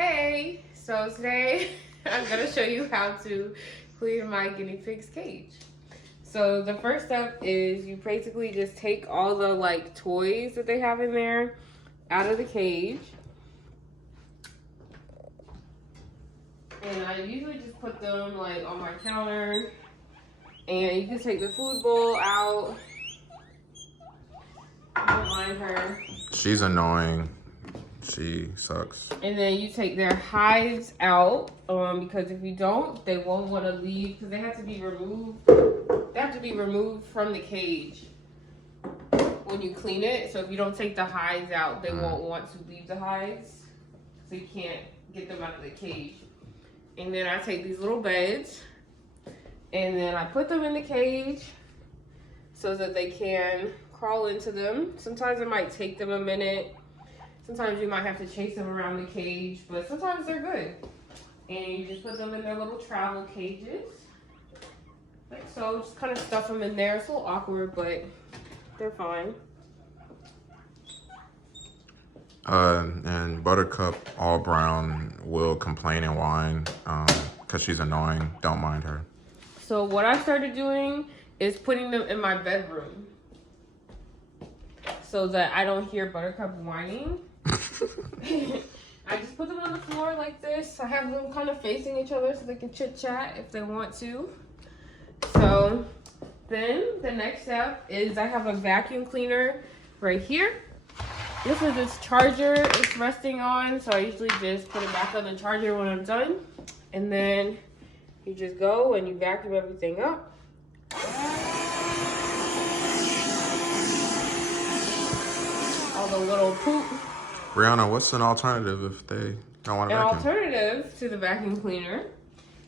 Hey, so today I'm gonna show you how to clean my guinea pig's cage. So the first step is you basically just take all the like toys that they have in there out of the cage. And I usually just put them like on my counter. And you can take the food bowl out. Don't mind her. She's annoying. She sucks. And then you take their hides out because if you don't, they won't want to leave because they have to be removed. They have to be removed from the cage when you clean it. So if you don't take the hides out, they won't want to leave the hides. So you can't get them out of the cage. And then I take these little beds and then I put them in the cage so that they can crawl into them. Sometimes it might take them a minute. Sometimes you might have to chase them around the cage, but sometimes they're good. And you just put them in their little travel cages. Like so, just kind of stuff them in there. It's a little awkward, but they're fine. And Buttercup, all brown, will complain and whine because she's annoying. Don't mind her. So what I started doing is putting them in my bedroom so that I don't hear Buttercup whining. I just put them on the floor like this. I have them kind of facing each other so they can chit chat if they want to. So then the next step is I have a vacuum cleaner right here. This is this charger it's resting on, so I usually just put it back on the charger when I'm done. And then you just go and you vacuum everything up. All the little poop. Brianna, what's an alternative if they don't want to vacuum? An alternative to the vacuum cleaner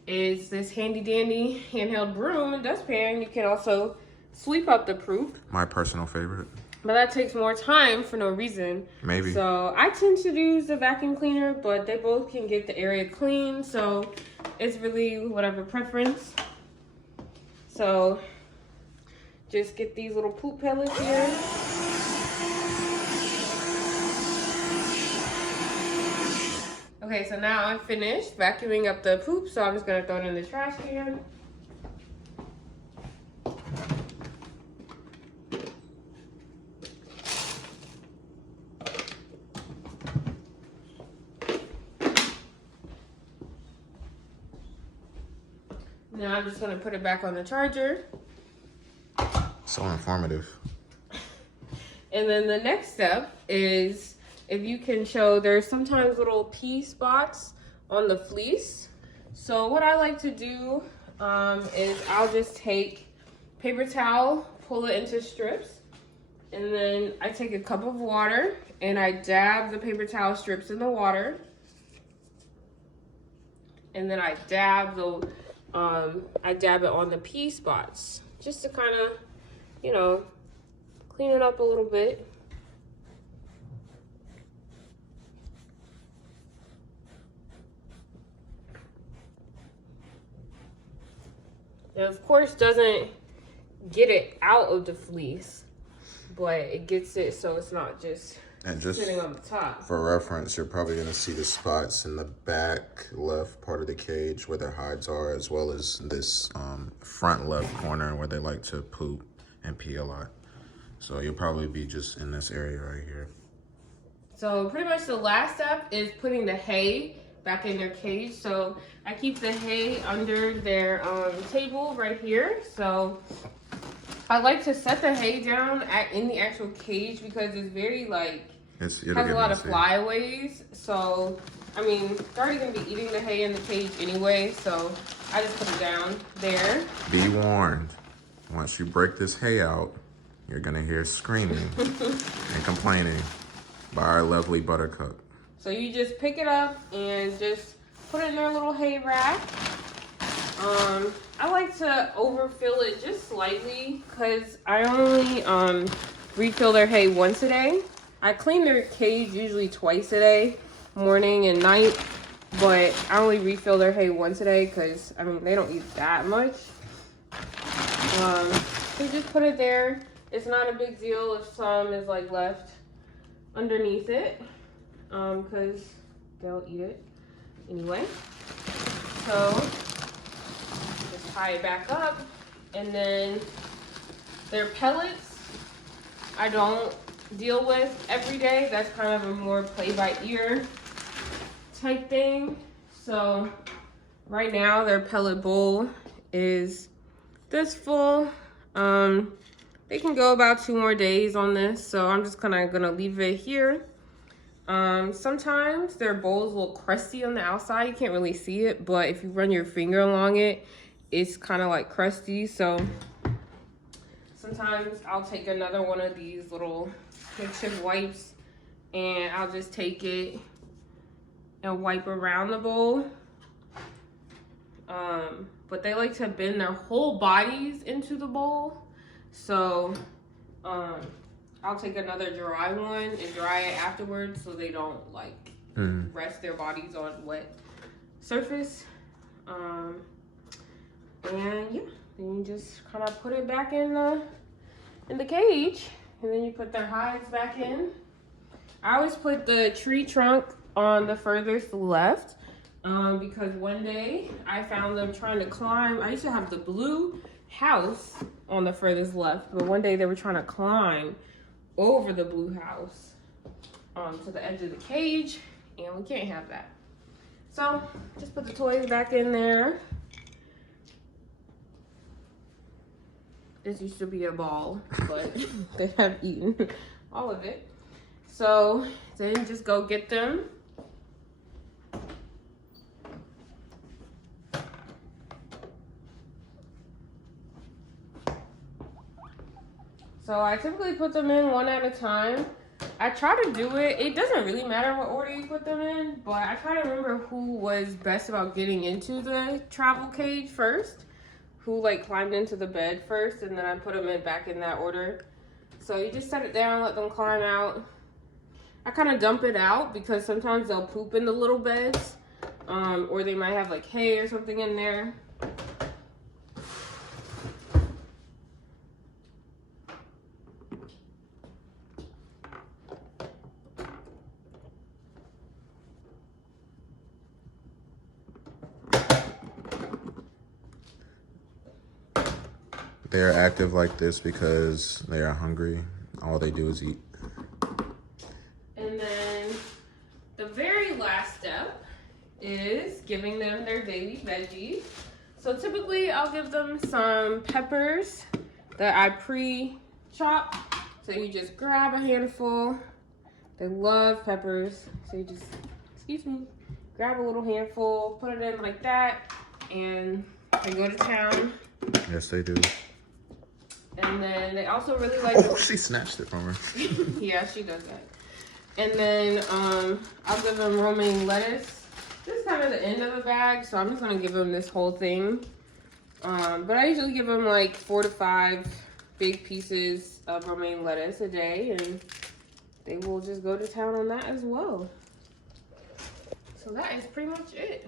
is this handy dandy handheld broom and dustpan. You can also sweep up the poop. My personal favorite. But that takes more time for no reason. Maybe. So I tend to use the vacuum cleaner, but they both can get the area clean. So it's really whatever preference. So just get these little poop pellets here. Okay, so now I'm finished vacuuming up the poop, so I'm just gonna throw it in the trash can. Now I'm just gonna put it back on the charger. So informative. And then the next step is, if you can show, there's sometimes little pee spots on the fleece. So what I like to do is I'll just take paper towel, pull it into strips, and then I take a cup of water and I dab the paper towel strips in the water. And then I dab it on the pee spots just to kind of, you know, clean it up a little bit. It of course doesn't get it out of the fleece, but it gets it so it's not just sitting on the top. For reference, you're probably going to see the spots in the back left part of the cage where their hides are, as well as this front left corner where they like to poop and pee a lot. So you'll probably be just in this area right here. So pretty much the last step is putting the hay back in their cage. So I keep the hay under their table right here. So I like to set the hay down in the actual cage because it's very like, has a lot of flyaways. So, I mean, they're already gonna be eating the hay in the cage anyway. So I just put it down there. Be warned, once you break this hay out, you're gonna hear screaming and complaining by our lovely Buttercup. So you just pick it up and just put it in their little hay rack. I like to overfill it just slightly because I only refill their hay once a day. I clean their cage usually twice a day, morning and night, but I only refill their hay once a day because, I mean, they don't eat that much. So just put it there. It's not a big deal if some is like left underneath it because they'll eat it. anyway. So just tie it back up, and then their pellets I don't deal with every day. That's kind of a more play by ear type thing. So right now their pellet bowl is this full. They can go about 2 more days on this, so I'm just kind of gonna leave it here. Sometimes their bowl's a little crusty on the outside. You can't really see it, but if you run your finger along it, it's kind of like crusty. So sometimes I'll take another one of these little makeshift wipes and I'll just take it and wipe around the bowl. But they like to bend their whole bodies into the bowl. So I'll take another dry one and dry it afterwards so they don't like rest their bodies on wet surface. And yeah, then you just kind of put it back in the cage, and then you put their hides back in. I always put the tree trunk on the furthest left because one day I found them trying to climb. I used to have the blue house on the furthest left, but one day they were trying to climb over the blue house to the edge of the cage, and we can't have that. So just put the toys back in there. This used to be a ball, but they have eaten all of it. So then just go get them. So I typically put them in one at a time. I try to do it. It doesn't really matter what order you put them in, but I try to remember who was best about getting into the travel cage first, who like climbed into the bed first, and then I put them in back in that order. So you just set it down, let them climb out. I kind of dump it out because sometimes they'll poop in the little beds, or they might have like hay or something in there. They are active like this because they are hungry. All they do is eat. And then the very last step is giving them their daily veggies. So typically I'll give them some peppers that I pre-chop. So you just grab a handful. They love peppers. So you just, excuse me, grab a little handful, put it in like that, and they go to town. Yes, they do. And then they also really like... Oh, she snatched it from her. Yeah, she does that. And then I'll give them romaine lettuce. This is kind of the end of the bag, so I'm just going to give them this whole thing. But I usually give them like 4 to 5 big pieces of romaine lettuce a day, and they will just go to town on that as well. So that is pretty much it.